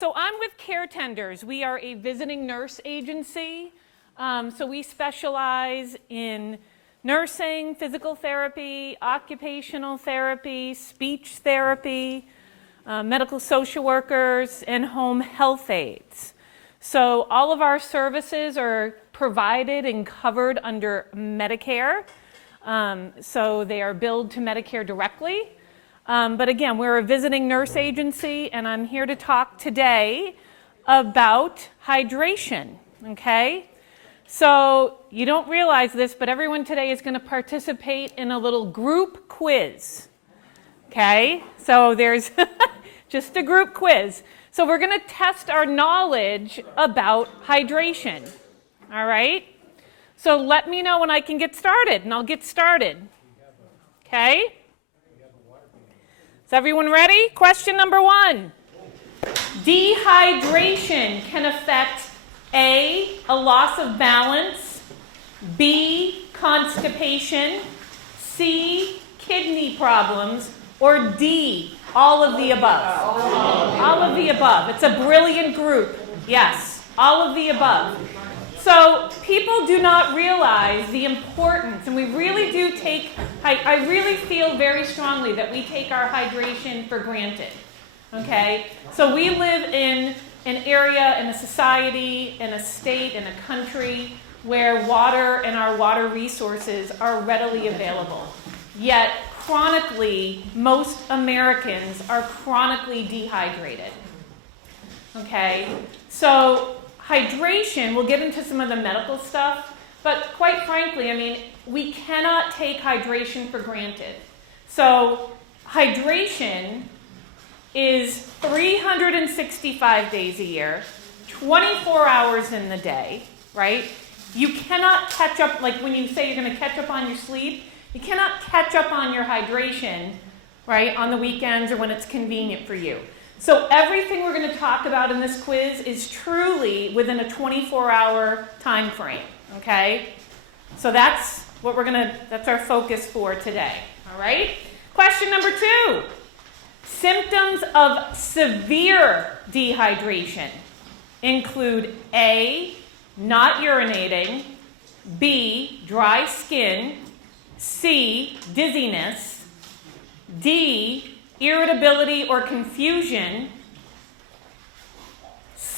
So I'm with Care Tenders. We are a visiting nurse agency. So we specialize in nursing, physical therapy, occupational therapy, speech therapy, medical social workers, and home health aides. So all of our services are provided and covered under Medicare. So they are billed to Medicare directly. But again, we're a visiting nurse agency, and I'm here to talk today about hydration, okay? So you don't realize this, but everyone today is going to participate in a little group quiz, okay? So there's just a group quiz. So we're going to test our knowledge about hydration, all right? So let me know when I can get started, and I'll get started, okay? Is everyone ready? Question number 1. Dehydration can affect A, a loss of balance, B, constipation, C, kidney problems, or D, all of the above. All of the above. It's a brilliant group. Yes, all of the above. So people do not realize the importance, and we really do take, I really feel very strongly that we take our hydration for granted, okay? So we live in an area, in a society, in a state, in a country where water and our water resources are readily available. Yet, chronically, most Americans are chronically dehydrated, okay? So hydration, we'll get into some of the medical stuff, but quite frankly, I mean, we cannot take hydration for granted. So hydration is 365 days a year, 24 hours in the day, right? You cannot catch up, like when you say you're going to catch up on your sleep, you cannot catch up on your hydration, right, on the weekends or when it's convenient for you. So everything we're going to talk about in this quiz is truly within a 24-hour time frame, okay? So that's what that's our focus for today, all right? Question number 2. Symptoms of severe dehydration include A, not urinating, B, dry skin, C, dizziness, D, irritability or confusion,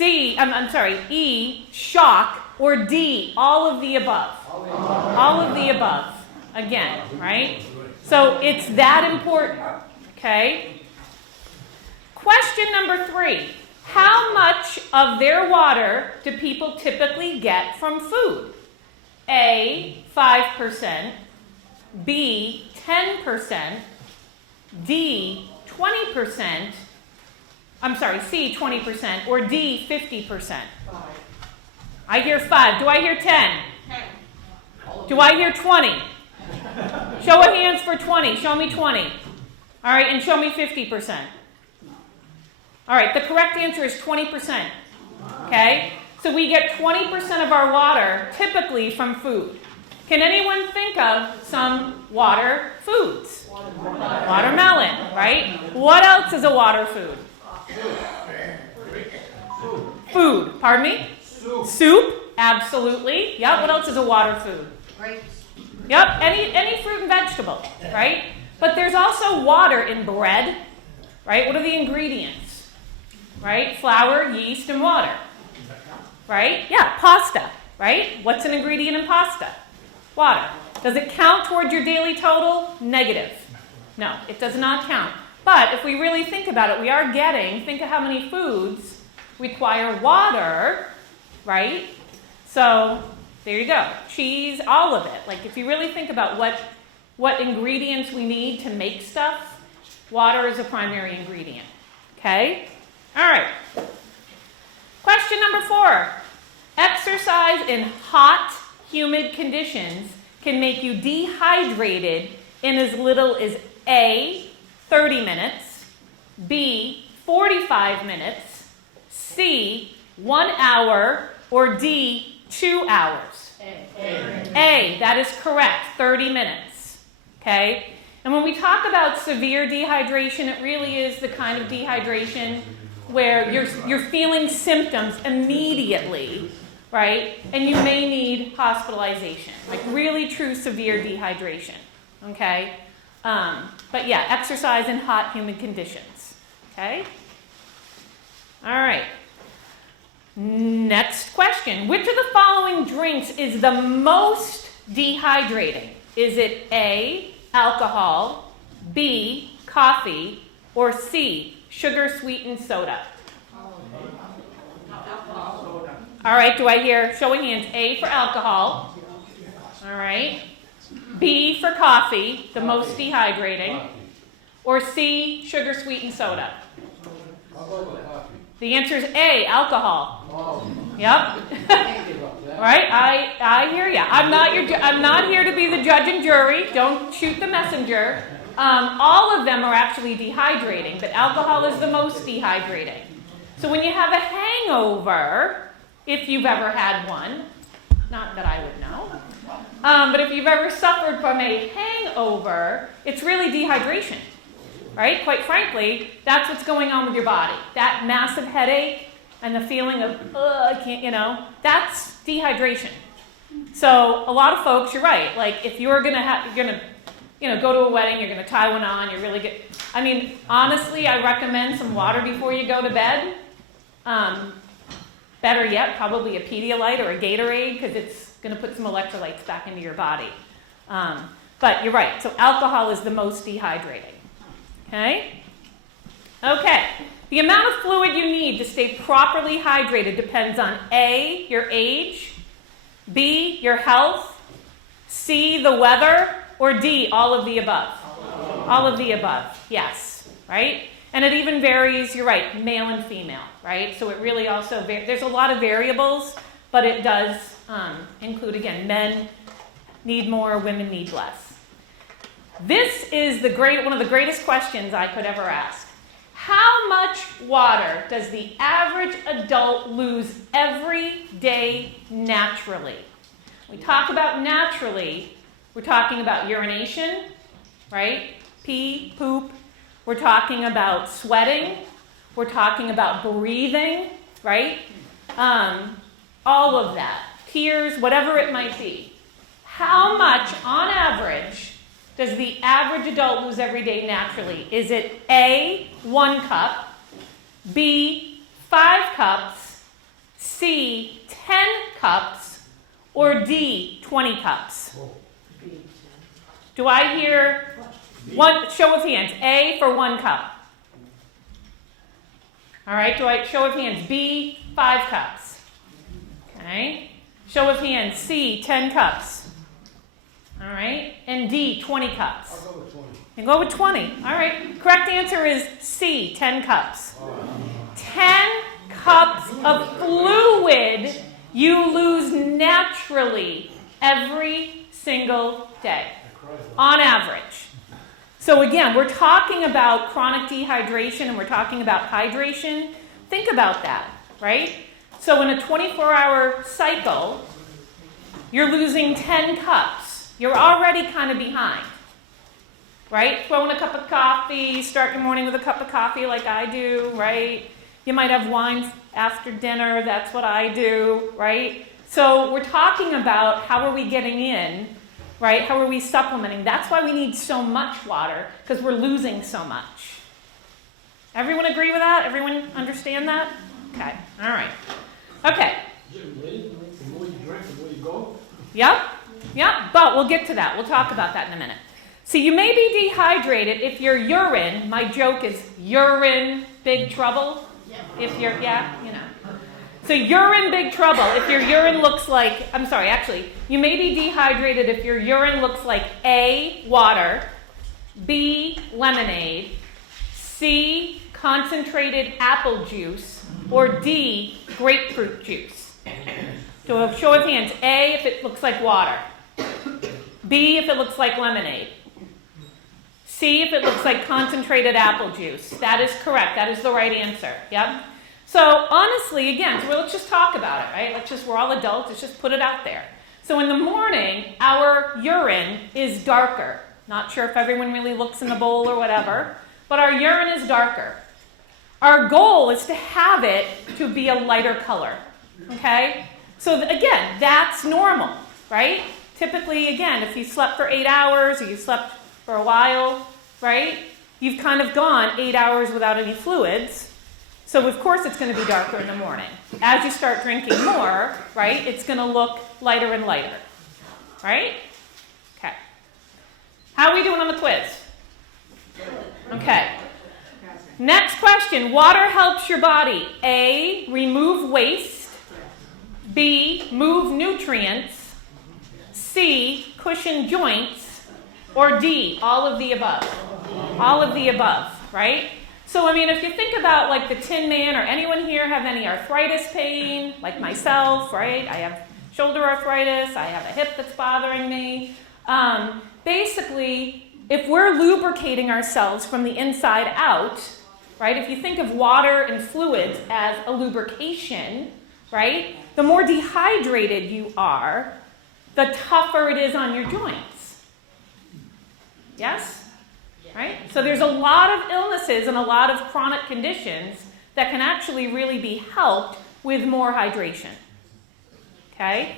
E, shock, or D, all of the above. All of the above, again, right? So it's that important, okay? Question number 3. How much of their water do people typically get from food? A, 5%, B, 10%, D, 20%, C, 20%, or D, 50%. I hear 5. Do I hear 10? Do I hear 20? Show of hands for 20. Show me 20. All right, and show me 50%. All right, the correct answer is 20%. Okay? So we get 20% of our water typically from food. Can anyone think of some water foods? Watermelon, right? What else is a water food? Food. Pardon me? Soup. Absolutely. Yep. What else is a water food? Grapes. Yep. Any fruit and vegetable, right? But there's also water in bread, right? What are the ingredients? Right? Flour, yeast, and water. Right? Yeah. Pasta, right? What's an ingredient in pasta? Water. Does it count toward your daily total? Negative. No, it does not count. But if we really think about it, we are think of how many foods require water, right? So there you go. Cheese, all of it. Like if you really think about what ingredients we need to make stuff, water is a primary ingredient. Okay? All right. Question number 4. Exercise in hot, humid conditions can make you dehydrated in as little as A, 30 minutes, B, 45 minutes, C, 1 hour, or D, 2 hours. A, that is correct, 30 minutes. Okay? And when we talk about severe dehydration, it really is the kind of dehydration where you're feeling symptoms immediately, right? And you may need hospitalization, like really true severe dehydration, okay? But yeah, exercise in hot, humid conditions, okay? All right. Next question. Which of the following drinks is the most dehydrating? Is it A, alcohol, B, coffee, or C, sugar-sweetened soda? All right, do I hear showing hands? A for alcohol. All right. B for coffee, the most dehydrating. Or C, sugar-sweetened soda? The answer is A, alcohol. Yep. All right, I hear you. I'm not here to be the judge and jury. Don't shoot the messenger. All of them are actually dehydrating, but alcohol is the most dehydrating. So when you have a hangover, if you've ever had one, not that I would know, but if you've ever suffered from a hangover, it's really dehydration, right? Quite frankly, that's what's going on with your body. That massive headache and the feeling of, I can't, that's dehydration. So a lot of folks, you're right, like if you're going to go to a wedding, you're going to tie one on, you're really good. I mean, honestly, I recommend some water before you go to bed. Better yet, probably a Pedialyte or a Gatorade, because it's going to put some electrolytes back into your body. But you're right, so alcohol is the most dehydrating. Okay? Okay. The amount of fluid you need to stay properly hydrated depends on A, your age, B, your health, C, the weather, or D, all of the above. All of the above, yes, right? And it even varies, you're right, male and female, right? So it really also, there's a lot of variables, but it does include, again, men need more, women need less. This is one of the greatest questions I could ever ask. How much water does the average adult lose every day naturally? We talk about naturally, we're talking about urination, right? Pee, poop. We're talking about sweating. We're talking about breathing, right? All of that. Tears, whatever it might be. How much, on average, does the average adult lose every day naturally? Is it A, 1 cup, B, 5 cups, C, 10 cups, or D, 20 cups? Do I hear one show of hands? A for 1 cup. All right, show of hands? B, 5 cups. Okay. Show of hands? C, 10 cups. All right. And D, 20 cups. I'll go with 20. And go with 20. All right. Correct answer is C, 10 cups. 10 cups of fluid you lose naturally every single day, on average. So again, we're talking about chronic dehydration and we're talking about hydration. Think about that, right? So in a 24-hour cycle, you're losing 10 cups. You're already kind of behind, right? Throw in a cup of coffee, start your morning with a cup of coffee like I do, right? You might have wine after dinner, that's what I do, right? So we're talking about how are we getting in, right? How are we supplementing? That's why we need so much water, because we're losing so much. Everyone agree with that? Everyone understand that? Okay, all right. Okay. The more you drink, the more you go. Yep, but we'll get to that. We'll talk about that in a minute. So you may be dehydrated if your urine, my joke is urine, big trouble. If you're, So you're in big trouble if your urine looks like, you may be dehydrated if your urine looks like A, water, B, lemonade, C, concentrated apple juice, or D, grapefruit juice. So a show of hands. A, if it looks like water. B, if it looks like lemonade. C, if it looks like concentrated apple juice. That is correct. That is the right answer. Yep. So honestly, again, let's just talk about it, right? We're all adults. Let's just put it out there. So in the morning, our urine is darker. Not sure if everyone really looks in the bowl or whatever, but our urine is darker. Our goal is to have it to be a lighter color, okay? So again, that's normal, right? Typically, again, if you slept for 8 hours or you slept for a while, right? You've kind of gone 8 hours without any fluids. So of course it's going to be darker in the morning. As you start drinking more, right, it's going to look lighter and lighter, right? Okay. How are we doing on the quiz? Okay. Next question. Water helps your body. A, remove waste. B, move nutrients. C, cushion joints. Or D, all of the above. All of the above, right? So, I mean, if you think about like the Tin Man, or anyone here have any arthritis pain, like myself, right? I have shoulder arthritis, I have a hip that's bothering me. Basically, if we're lubricating ourselves from the inside out, right? If you think of water and fluids as a lubrication, right? The more dehydrated you are, the tougher it is on your joints. Yes? Right? So there's a lot of illnesses and a lot of chronic conditions that can actually really be helped with more hydration. Okay?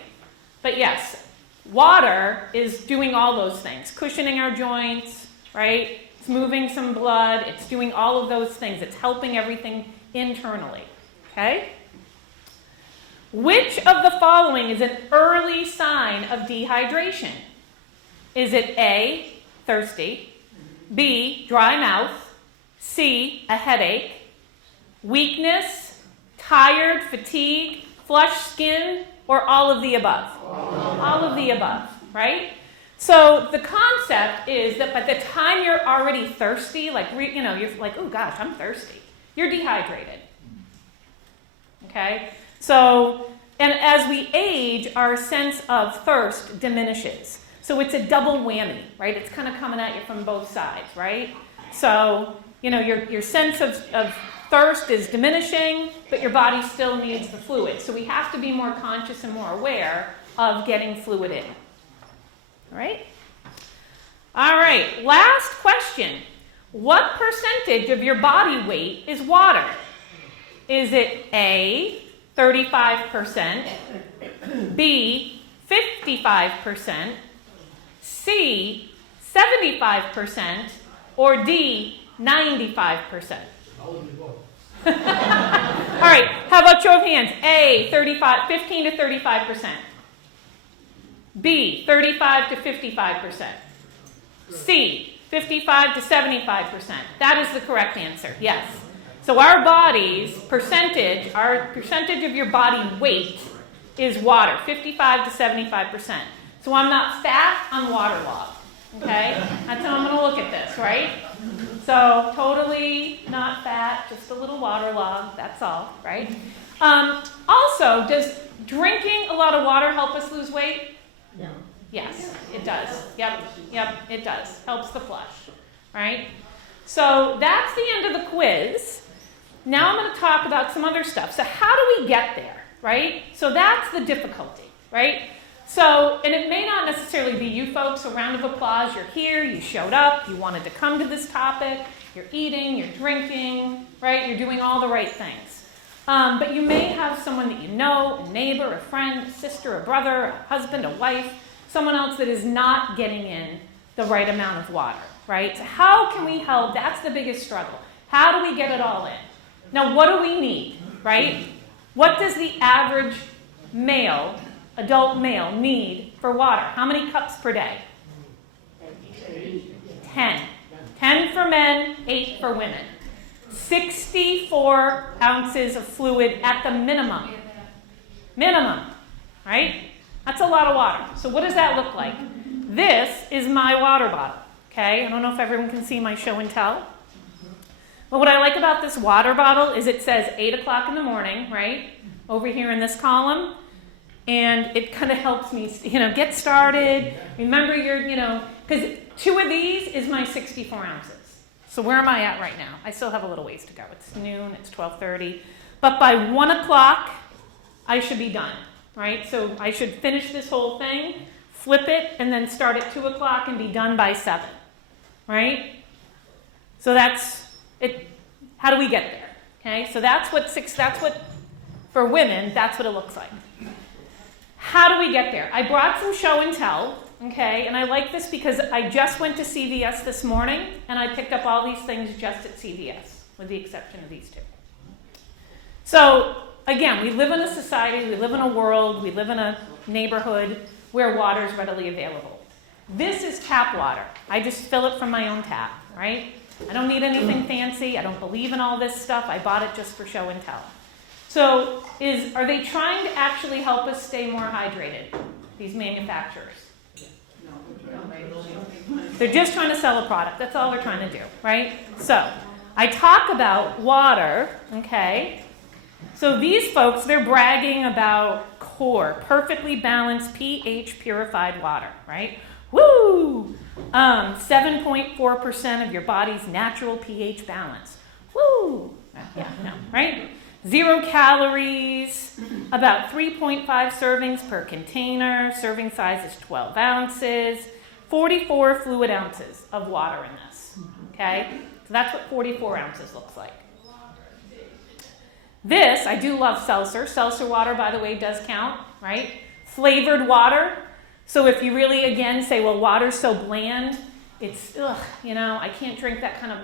But yes, water is doing all those things. Cushioning our joints, right? It's moving some blood. It's doing all of those things. It's helping everything internally. Okay? Which of the following is an early sign of dehydration? Is it A, thirsty? B, dry mouth. C, a headache. Weakness, tired, fatigue, flushed skin, or all of the above? All of the above, right? So the concept is that by the time you're already thirsty, like, you're like, oh gosh, I'm thirsty. You're dehydrated. Okay? So, and as we age, our sense of thirst diminishes. So it's a double whammy, right? It's kind of coming at you from both sides, right? So, your sense of thirst is diminishing, but your body still needs the fluid. So we have to be more conscious and more aware of getting fluid in. All right? All right, last question. What percentage of your body weight is water? Is it A, 35%, B, 55%, C, 75%, or D, 95%? All right, how about show of hands? A, 15 to 35%. B, 35 to 55%. C, 55 to 75%. That is the correct answer, yes. So our body's percentage, our percentage of your body weight is water, 55 to 75%. So I'm not fat, I'm waterlogged. Okay? That's how I'm going to look at this, right? So totally not fat, just a little waterlogged, that's all, right? Also, does drinking a lot of water help us lose weight? No. Yes, it does. Yep, it does. Helps the flush, right? So that's the end of the quiz. Now I'm going to talk about some other stuff. So how do we get there, right? So that's the difficulty, right? So, and it may not necessarily be you folks, a round of applause, you're here, you showed up, you wanted to come to this topic, you're eating, you're drinking, right? You're doing all the right things. But you may have someone that you know, a neighbor, a friend, a sister, a brother, a husband, a wife, someone else that is not getting in the right amount of water, right? So how can we help? That's the biggest struggle. How do we get it all in? Now, what do we need, right? What does the average male, adult male, need for water? How many cups per day? 10. 10 for men, 8 for women. 64 ounces of fluid at the minimum. Minimum, right? That's a lot of water. So what does that look like? This is my water bottle, okay? I don't know if everyone can see my show and tell. But what I like about this water bottle is it says 8 o'clock in the morning, right? Over here in this column. And it kind of helps me, get started. Remember because 2 of these is my 64 ounces. So where am I at right now? I still have a little ways to go. It's noon, it's 12:30. But by 1 o'clock, I should be done, right? So I should finish this whole thing, flip it, and then start at 2 o'clock and be done by 7, right? So that's it. How do we get there? Okay, so that's what for women, that's what it looks like. How do we get there? I brought some show and tell, okay, and I like this because I just went to CVS this morning and I picked up all these things just at CVS, with the exception of these two. So, again, we live in a society, we live in a world, we live in a neighborhood where water is readily available. This is tap water. I just fill it from my own tap, right? I don't need anything fancy. I don't believe in all this stuff. I bought it just for show and tell. So are they trying to actually help us stay more hydrated, these manufacturers? They're just trying to sell a product. That's all they're trying to do, right? So I talk about water, okay? So these folks, they're bragging about core, perfectly balanced pH purified water, right? Woo! 7.4% of your body's natural pH balance. Woo! Yeah, no, right? 0 calories, about 3.5 servings per container. Serving size is 12 ounces. 44 fluid ounces of water in this, okay? So that's what 44 ounces looks like. This, I do love seltzer. Seltzer water, by the way, does count, right? Flavored water. So if you really, again, say, well, water's so bland, it's, I can't drink that kind of,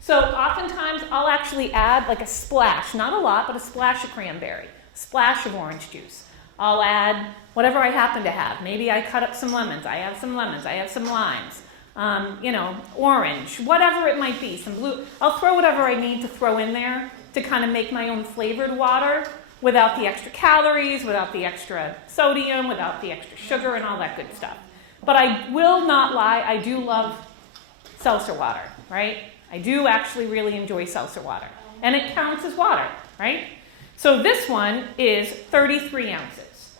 So oftentimes I'll actually add like a splash, not a lot, but a splash of cranberry, a splash of orange juice. I'll add whatever I happen to have. Maybe I cut up some lemons. I have some lemons. I have some limes. Orange, whatever it might be, some blue. I'll throw whatever I need to throw in there to kind of make my own flavored water without the extra calories, without the extra sodium, without the extra sugar and all that good stuff. But I will not lie, I do love seltzer water, right? I do actually really enjoy seltzer water. And it counts as water, right? So this one is 33 ounces.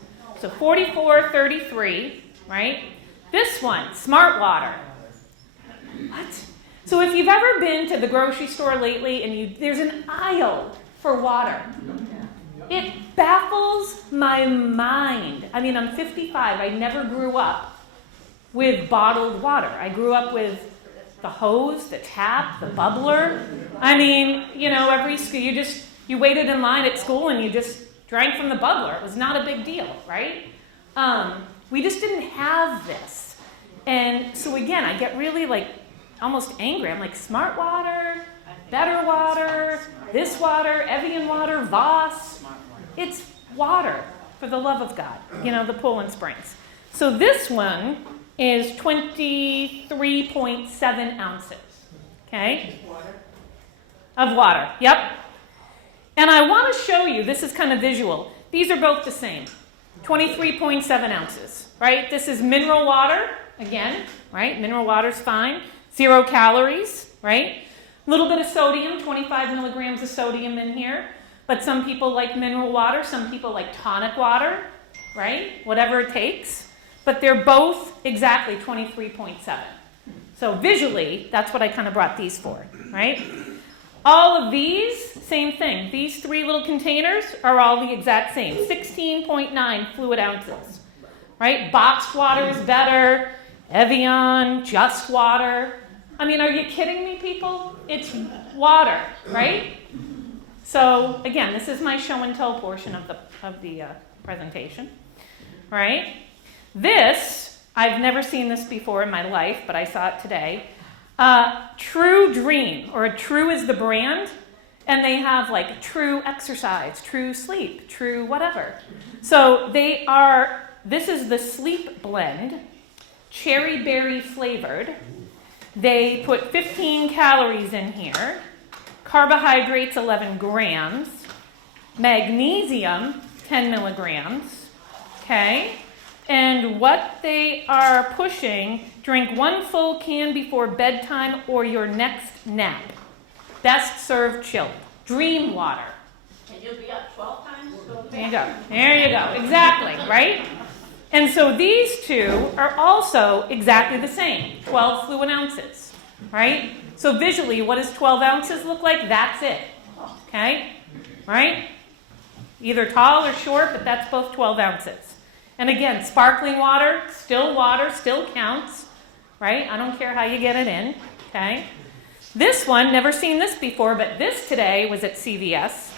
So 44, 33, right? This one, Smart Water. What? So if you've ever been to the grocery store lately and there's an aisle for water, it baffles my mind. I mean, I'm 55. I never grew up with bottled water. I grew up with the hose, the tap, the bubbler. I mean, every school, you waited in line at school and you just drank from the bubbler. It was not a big deal, right? We just didn't have this. And so again, I get really almost angry. I'm like, Smart Water, Better Water, this water, Evian water, Voss. It's water, for the love of God, the Poland Springs. So this one is 23.7 ounces, okay? Of water, yep. And I want to show you, this is kind of visual. These are both the same, 23.7 ounces, right? This is mineral water, again, right? Mineral water's fine. 0 calories, right? A little bit of sodium, 25 milligrams of sodium in here. But some people like mineral water, some people like tonic water, right? Whatever it takes. But they're both exactly 23.7. So visually, that's what I kind of brought these for, right? All of these, same thing. These 3 little containers are all the exact same. 16.9 fluid ounces, right? Boxed water is better. Evian, Just Water. I mean, are you kidding me, people? It's water, right? So again, this is my show and tell portion of the presentation, right? This, I've never seen this before in my life, but I saw it today. True Dream, or True is the brand, and they have True Exercise, True Sleep, True whatever. So this is the Sleep Blend, cherry berry flavored. They put 15 calories in here, carbohydrates 11 grams, magnesium 10 milligrams, okay? And what they are pushing, drink 1 full can before bedtime or your next nap. Best served chilled. Dream water. And you'll be up 12 times? There you go. There you go. Exactly, right? And so these two are also exactly the same, 12 fluid ounces, right? So visually, what does 12 ounces look like? That's it, okay? Right? Either tall or short, but that's both 12 ounces. And again, sparkling water still counts, right? I don't care how you get it in, okay? This one, never seen this before, but this today was at CVS.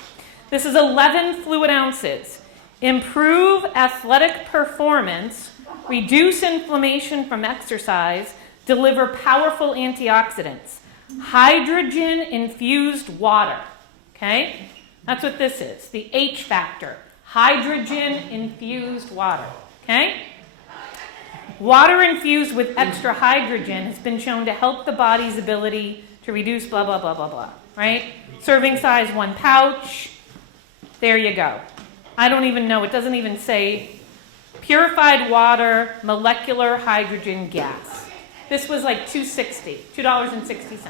This is 11 fluid ounces. Improve athletic performance, reduce inflammation from exercise, deliver powerful antioxidants. Hydrogen-infused water, okay? That's what this is, the H factor, hydrogen-infused water, okay? Water infused with extra hydrogen has been shown to help the body's ability to reduce blah, blah, blah, blah, blah, right? Serving size 1 pouch. There you go. I don't even know. It doesn't even say purified water, molecular hydrogen gas. This was like $2.60.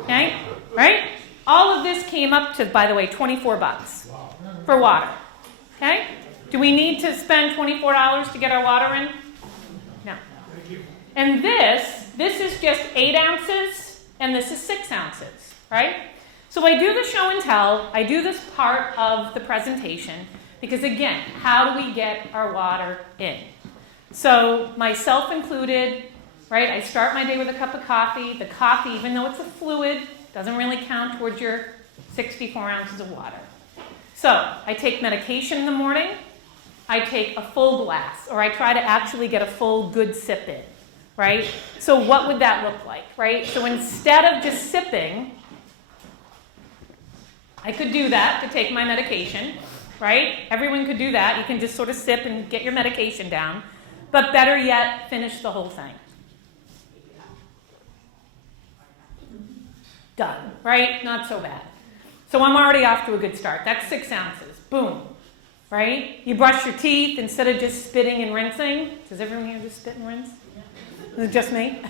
Okay? Right? All of this came up to, by the way, $24 for water. Okay? Do we need to spend $24 to get our water in? No. And this is just 8 ounces, and this is 6 ounces, right? So I do the show and tell. I do this part of the presentation because, again, how do we get our water in? So myself included, right? I start my day with a cup of coffee. The coffee, even though it's a fluid, doesn't really count towards your 64 ounces of water. So I take medication in the morning. I take a full glass, or I try to actually get a full good sip in, right? So what would that look like, right? So instead of just sipping, I could do that to take my medication, right? Everyone could do that. You can just sort of sip and get your medication down. But better yet, finish the whole thing. Done, right? Not so bad. So I'm already off to a good start. That's 6 ounces. Boom. Right? You brush your teeth instead of just spitting and rinsing. Does everyone here just spit and rinse? Is it just me?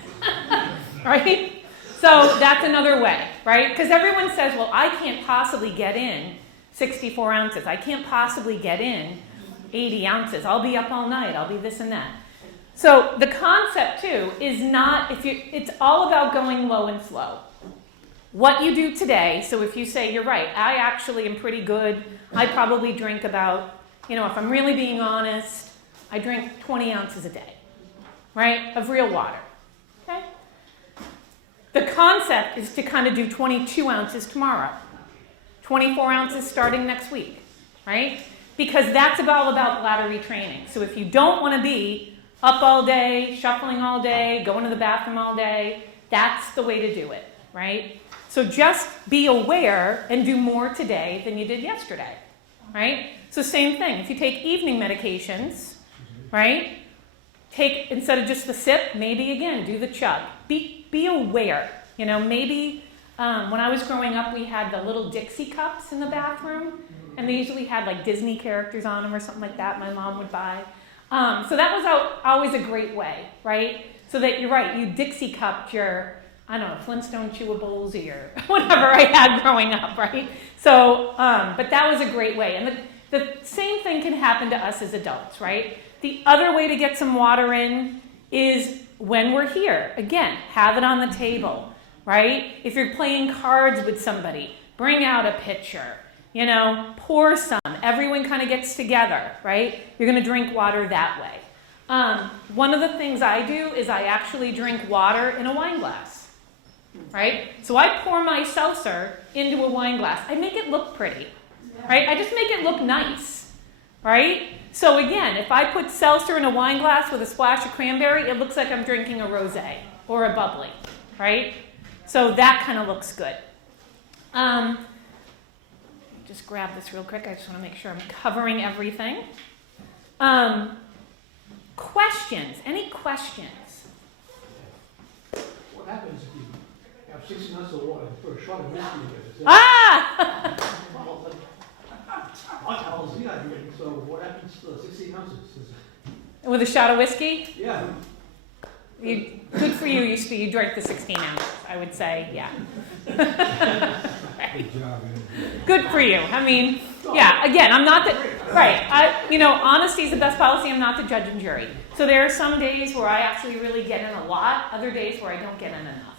Right? So that's another way, right? Because everyone says, well, I can't possibly get in 64 ounces. I can't possibly get in 80 ounces. I'll be up all night. I'll be this and that. So the concept, too, is not, it's all about going low and slow. What you do today, so if you say, you're right, I actually am pretty good. I probably drink about, if I'm really being honest, I drink 20 ounces a day, right, of real water, okay? The concept is to kind of do 22 ounces tomorrow, 24 ounces starting next week, right? Because that's all about bladder retraining. So if you don't want to be up all day, shuffling all day, going to the bathroom all day, that's the way to do it, right? So just be aware and do more today than you did yesterday, right? So same thing. If you take evening medications, right? Instead of just the sip, maybe again, do the chug. Be aware. Maybe when I was growing up, we had the little Dixie cups in the bathroom, and they usually had like Disney characters on them or something like that my mom would buy. So that was always a great way, right? So that you're right, you Dixie cupped your, Flintstone chewables or your whatever I had growing up, right? So, but that was a great way. And the same thing can happen to us as adults, right? The other way to get some water in is when we're here. Again, have it on the table, right? If you're playing cards with somebody, bring out a pitcher, pour some. Everyone kind of gets together, right? You're going to drink water that way. One of the things I do is I actually drink water in a wine glass. Right? So I pour my seltzer into a wine glass. I make it look pretty, right? I just make it look nice, right? So again, if I put seltzer in a wine glass with a splash of cranberry, it looks like I'm drinking a rosé or a bubbly, right? So that kind of looks good. Just grab this real quick. I just want to make sure I'm covering everything. Questions? Any questions? What happens if you have 6 ounces of water for a shot of whiskey together? Ah! Alcohol's dehydrating, so what happens to the 16 ounces? With a shot of whiskey? Yeah. Good for you. You drank the 16 ounces, I would say. Yeah. Right. Good job, man. Good for you. Yeah. Again, I'm not the right. Honesty is the best policy. I'm not the judge and jury. So there are some days where I actually really get in a lot. Other days where I don't get in enough.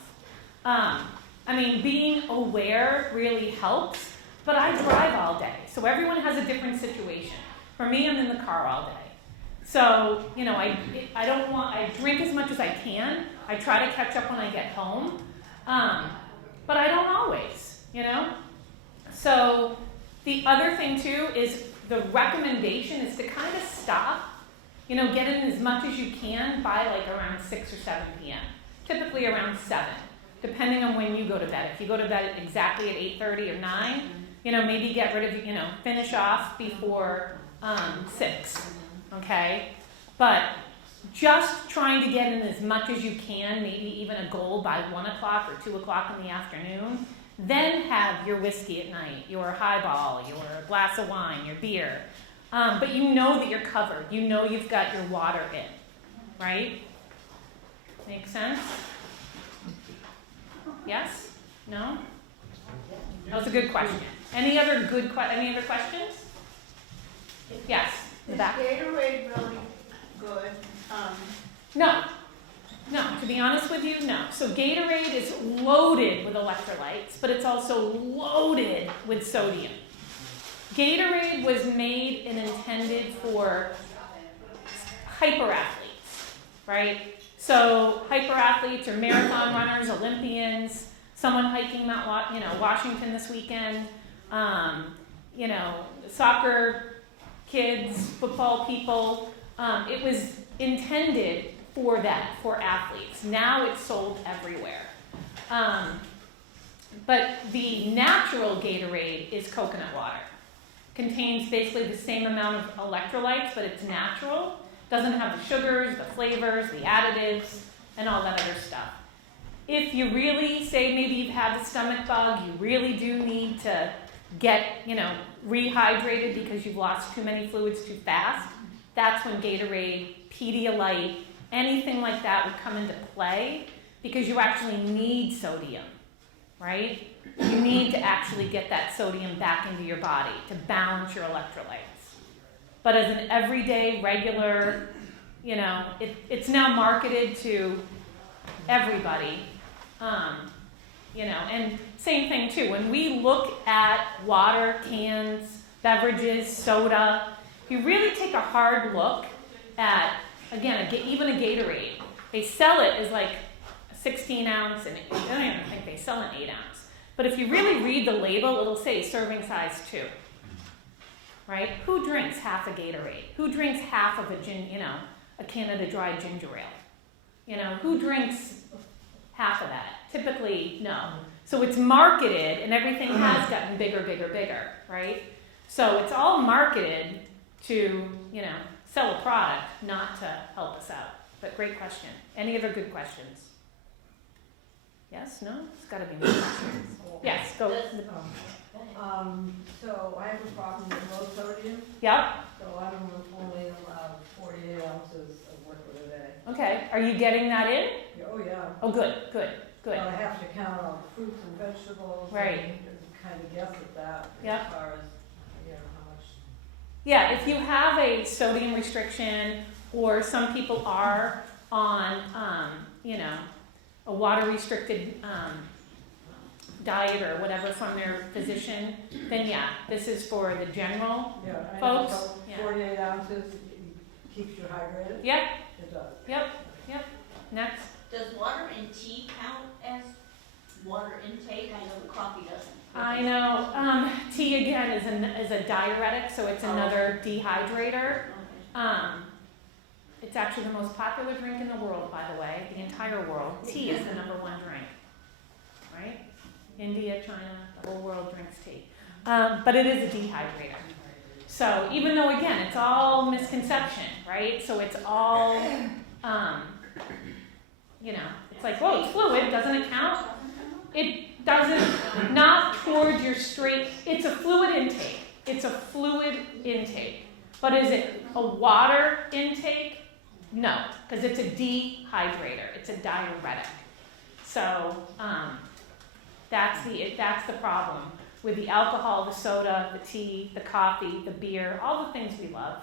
Being aware really helps. But I drive all day, so everyone has a different situation. For me, I'm in the car all day. So, I drink as much as I can. I try to catch up when I get home. but I don't always, you know? So the other thing too is the recommendation is to kind of stop, you know, get in as much as you can by like around 6 or 7 p.m. Typically around 7, depending on when you go to bed. If you go to bed exactly at 8:30 or 9, you know, maybe get rid of, you know, finish off before 6, okay? But just trying to get in as much as you can, maybe even a goal by 1 o'clock or 2 o'clock in the afternoon. Then have your whiskey at night, your highball, your glass of wine, your beer. But you know that you're covered. You know you've got your water in, right? Make sense? Yes? No? That was a good question. Any other questions? Yes. Is Back. Gatorade really good? No, to be honest with you, no. So Gatorade is loaded with electrolytes, but it's also loaded with sodium. Gatorade was made and intended for hyperathletes, right? So hyperathletes are marathon runners, Olympians, someone hiking Washington this weekend, soccer kids, football people. It was intended for that, for athletes. Now it's sold everywhere. But the natural Gatorade is coconut water. Contains basically the same amount of electrolytes, but it's natural. Doesn't have the sugars, the flavors, the additives, and all that other stuff. If you really say maybe you've had the stomach bug, you really do need to get, rehydrated because you've lost too many fluids too fast, that's when Gatorade, Pedialyte, anything like that would come into play because you actually need sodium, right? You need to actually get that sodium back into your body to balance your electrolytes. But as an everyday, regular, it's now marketed to everybody, and same thing too. When we look at water, cans, beverages, soda, if you really take a hard look at, again, even a Gatorade, they sell it as like a 16 ounce, and I don't even think they sell an 8 ounce. But if you really read the label, it'll say serving size 2. Right? Who drinks half a Gatorade? Who drinks half of a Canada Dry ginger ale? Who drinks half of that? Typically, no. So it's marketed, and everything has gotten bigger, bigger, bigger, right? So it's all marketed to, sell a product, not to help us out. But great question. Any other good questions? Yes? No? It's got to be more questions. Yes, go. So I have a problem with low sodium, Yep. so I'm only allowed 48 ounces of liquid a day. Okay. Are you getting that in? Oh, yeah. Oh, good. Well, I have to count all the fruits and vegetables. Right. And kind of guess at that Yep. as far as, how much. Yeah, if you have a sodium restriction, or some people are on, a water-restricted diet or whatever from their physician, then yeah, this is for the general Yeah, I folks. know, so Yeah. 48 ounces keeps you hydrated? Yep, It does. yep. Next. Does water and tea count as water intake? I know the coffee doesn't. I know. Tea again is a diuretic, so it's another dehydrator. It's actually the most popular drink in the world, by the way, the entire world. Tea is the #1 drink, right? India, China, the whole world drinks tea. But it is a dehydrator. So even though, again, it's all misconception, right? So it's all, it's like, whoa, it's fluid, doesn't it count? It doesn't, not towards your straight, it's a fluid intake. It's a fluid intake. But is it a water intake? No, because it's a dehydrator. It's a diuretic. So that's the problem with the alcohol, the soda, the tea, the coffee, the beer, all the things we love.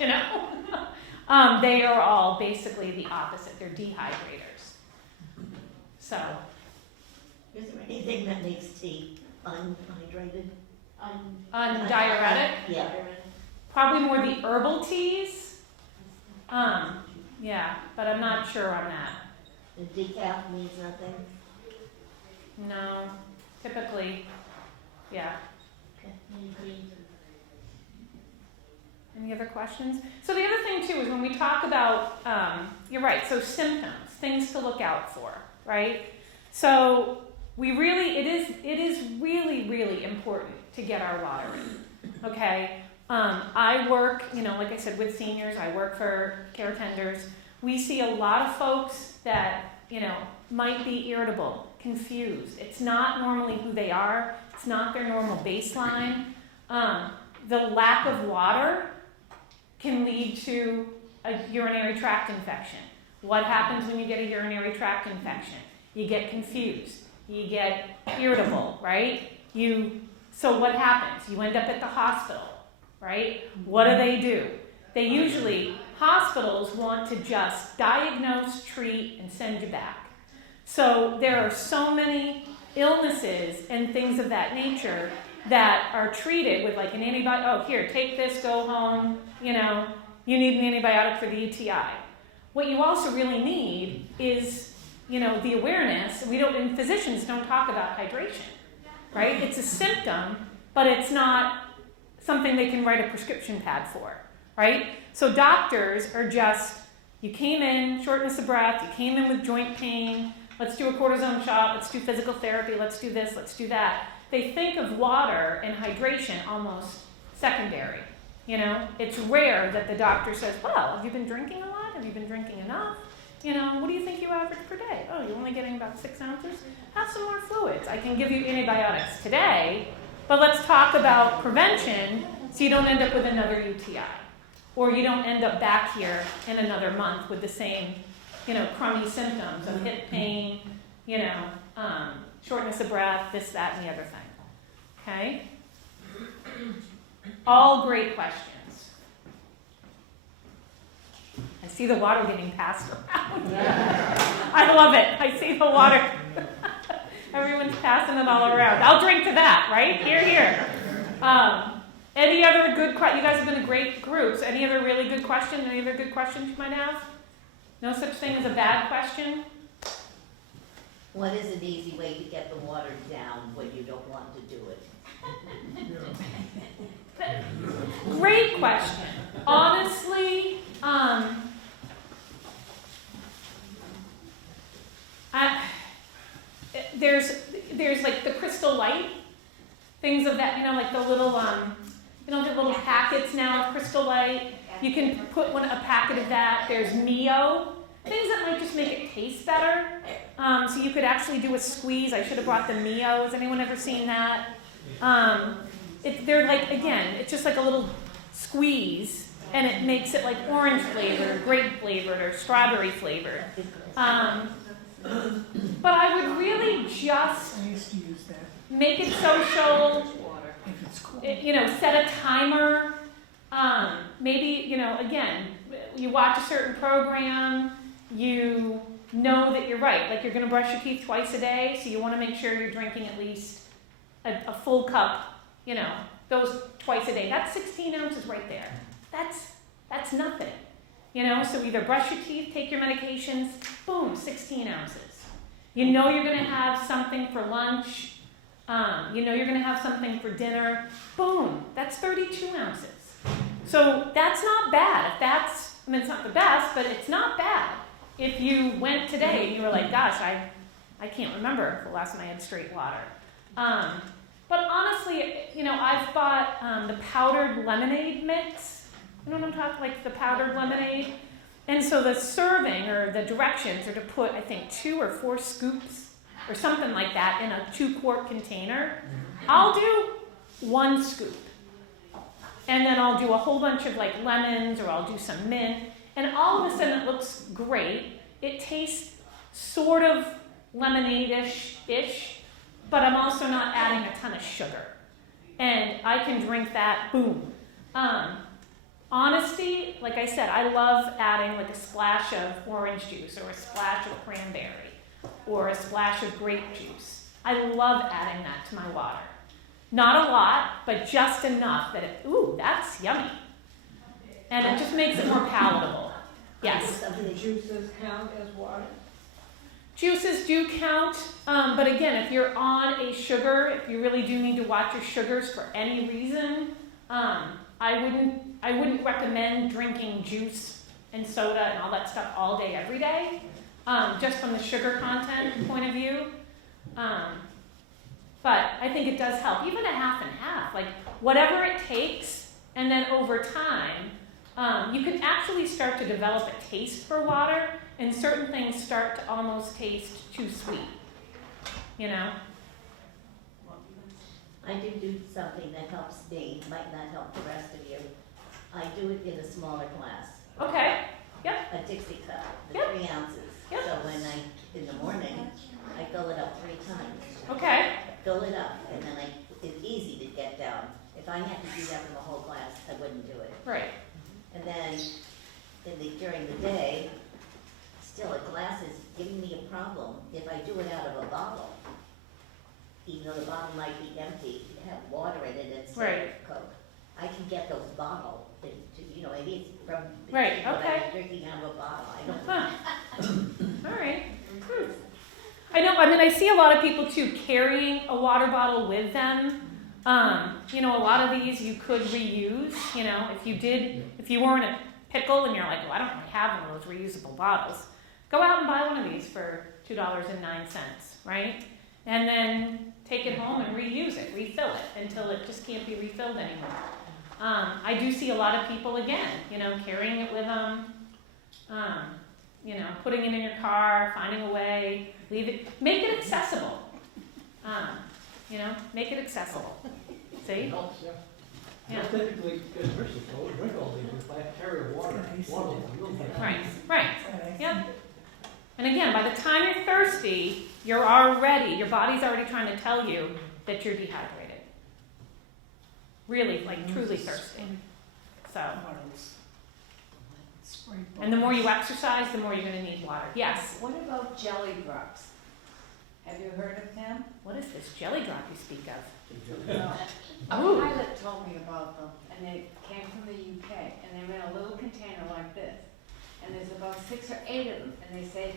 They are all basically the opposite. They're dehydrators. So. Is there anything that makes tea unhydrated? Diuretic? Yeah. Probably more the herbal teas. Yeah, but I'm not sure on that. The decaf means nothing? No, typically, yeah. Any other questions? So the other thing too is when we talk about, you're right, so symptoms, things to look out for, right? So it is really, really important to get our water in, okay? I work, like I said, with seniors. I work for care tenders. We see a lot of folks that, might be irritable, confused. It's not normally who they are. It's not their normal baseline. The lack of water can lead to a urinary tract infection. What happens when you get a urinary tract infection? You get confused. You get irritable, right? So what happens? You end up at the hospital, right? What do? They usually, hospitals want to just diagnose, treat, and send you back. So there are so many illnesses and things of that nature that are treated with like an antibiotic. Oh, here, take this, go home. You need an antibiotic for the UTI. What you also really need is, the awareness. And physicians don't talk about hydration, right? It's a symptom, but it's not something they can write a prescription pad for, right? So doctors are just, you came in, shortness of breath, you came in with joint pain, let's do a cortisone shot, let's do physical therapy, let's do this, let's do that. They think of water and hydration almost secondary. It's rare that the doctor says, well, have you been drinking a lot? Have you been drinking enough? What do you think you average per day? Oh, you're only getting about 6 ounces? Have some more fluids. I can give you antibiotics today, but let's talk about prevention so you don't end up with another UTI. Or you don't end up back here in another month with the same, crummy symptoms of hip pain, shortness of breath, this, that, and the other thing. Okay? All great questions. I see the water getting passed around. I love it. I see the water. Everyone's passing it all around. I'll drink to that, right? Here. Any other good questions? You guys have been a great group. So any other really good questions? Any other good questions you might have? No such thing as a bad question? What is an easy way to get the water down when you don't want to do it? Great question. Honestly, there's like the Crystal Light, things of that, like the little, the little packets now of Crystal Light. You can put a packet of that. There's Mio, things that might just make it taste better. So you could actually do a squeeze. I should have brought the Mio. Has anyone ever seen that? They're like, again, it's just like a little squeeze, and it makes it like orange flavored, or grape flavored, or strawberry flavored. But I would really just make it social. If it's cool. Set a timer. Maybe, again, you watch a certain program, you know that you're right. Like you're going to brush your teeth twice a day, so you want to make sure you're drinking at least a full cup, those twice a day. That's 16 ounces right there. That's nothing. So either brush your teeth, take your medications, boom, 16 ounces. You're going to have something for lunch. You're going to have something for dinner. Boom, that's 32 ounces. So that's not bad. It's not the best, but it's not bad. If you went today and you were like, gosh, I can't remember the last time I had straight water. But honestly, I've bought the powdered lemonade mix. You know what I'm talking, like the powdered lemonade? And so the serving or the directions are to put, I think, 2 or 4 scoops or something like that in a 2-quart container. I'll do 1 scoop. And then I'll do a whole bunch of like lemons, or I'll do some mint. And all of a sudden it looks great. It tastes sort of lemonade-ish, but I'm also not adding a ton of sugar. And I can drink that, boom. Honesty, like I said, I love adding like a splash of orange juice, or a splash of cranberry, or a splash of grape juice. I love adding that to my water. Not a lot, but just enough that that's yummy. And it just makes it more palatable. Yes? The juices count as water? Juices do count, but again, if you're on a sugar, if you really do need to watch your sugars for any reason, I wouldn't recommend drinking juice and soda and all that stuff all day, every day, just from the sugar content point of view. But I think it does help, even a half and half, like whatever it takes, and then over time, you can actually start to develop a taste for water, and certain things start to almost taste too sweet, you know? I do something that helps me, might not help the rest of you. I do it in a smaller glass. Okay, yep, A Dixie cup, the Yep. 3 ounces. Yep. So in the morning, I fill it up 3 times. okay, Fill it up, and then it's easy to get down. If I had to do that in the whole glass, I wouldn't do it. right, And then during the day, still a glass is giving me a problem if I do it out of a bottle. Even though the bottle might be empty, have water in it instead Right. of Coke. I can get those bottle, maybe it's from Right, when okay. I was drinking out of a bottle. I don't. huh, all right. I see a lot of people too carrying a water bottle with them. A lot of these you could reuse, if you were in a pickle and you're like, well, I don't really have one of those reusable bottles, go out and buy one of these for $2.09, right? And then take it home and reuse it, refill it until it just can't be refilled anymore. I do see a lot of people, again, carrying it with them, putting it in your car, finding a way, leave it, make it accessible. Make it accessible. See? It helps, yeah. Yeah. I typically get thirsty, so I won't drink all these, if I carry water, Right. Yep. And again, by the time you're thirsty, your body's already trying to tell you that you're dehydrated. Really, like truly thirsty. So, and the more you exercise, the more you're going to need water. Yes. What about jelly drops? Have you heard of them? What is this jelly drop you speak of? No. A Ooh. pilot told me about them, and they came from the UK, and they're in a little container like this. And there's about 6 or 8 of them, and they say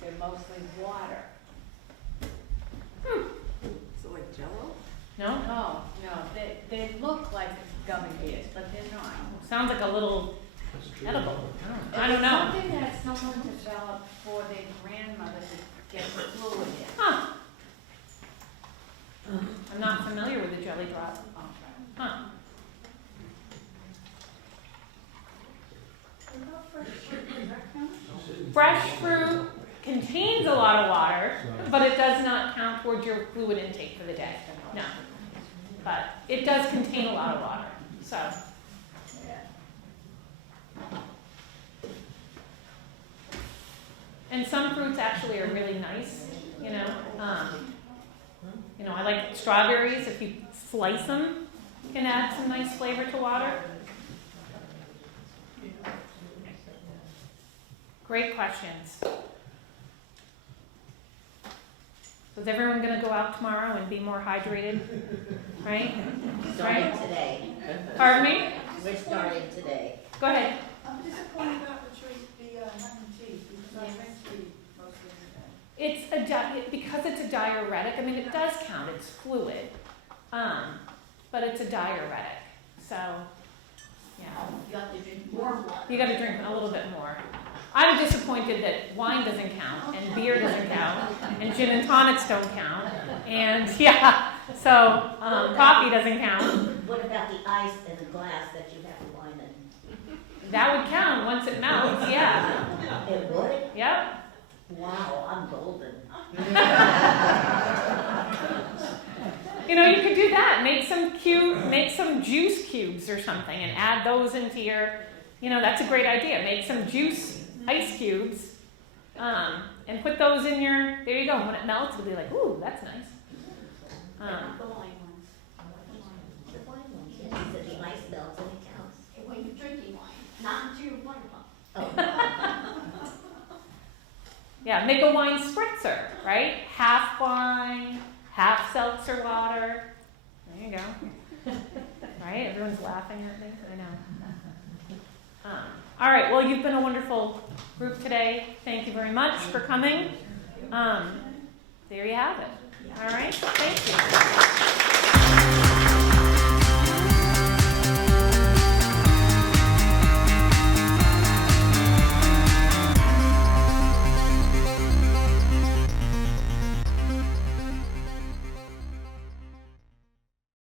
they're mostly water. So like Jell-O? No? No, they look like gummy bears, but they're not. Sounds like a little edible. I don't know. It's something that someone developed for their grandmother to get the fluid in. Huh. I'm not familiar with the jelly drop. Huh. Fresh fruit contains a lot of water, but it does not count towards your fluid intake for the day. No. But it does contain a lot of water. So. And some fruits actually are really nice, I like strawberries. If you slice them, you can add some nice flavor to water. Great questions. So is everyone going to go out tomorrow and be more hydrated? Right? Starting today. Pardon me? We're starting today. Go ahead. I'm disappointed about the lemon tea, because I drink tea most of the day. Because it's a diuretic. I mean, it does count. It's fluid, but it's a diuretic. So, yeah, You have to drink more water. you got to drink a little bit more. I'm disappointed that wine doesn't count, and beer doesn't count, and gin and tonics don't count, and so coffee doesn't count. What about the ice in the glass that you have the wine in? That would count once it melts. Yeah. It would? Yep. Wow, I'm golden. You could do that. Make some juice cubes or something, and add those into your. That's a great idea. Make some juice ice cubes, and put those in your. There you go. When it melts, it'll be like, ooh, that's nice. The wine ones. The wine one, yes. He said the ice melts and it counts. When you're drinking wine, not into your water pump. Oh. Yeah, make a wine spritzer, right? Half wine, half seltzer water. There you go. Right? Everyone's laughing at me. I know. All right. Well, you've been a wonderful group today. Thank you very much for coming. There you have it. All right, thank you.